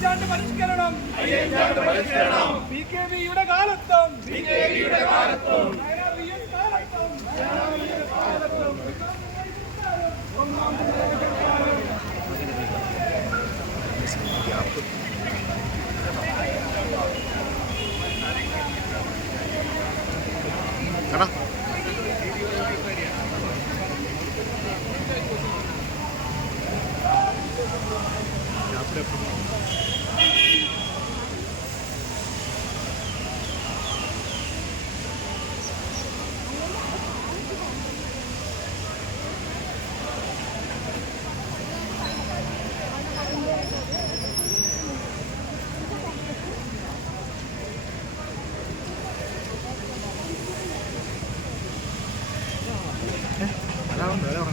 അയ്യഞ്ചാണ്ട് പരിഷ്കരണം. B K വിയുടെ കാലത്തും. Come on. అప్పుడప్పుడు Đâu, nữa đâu?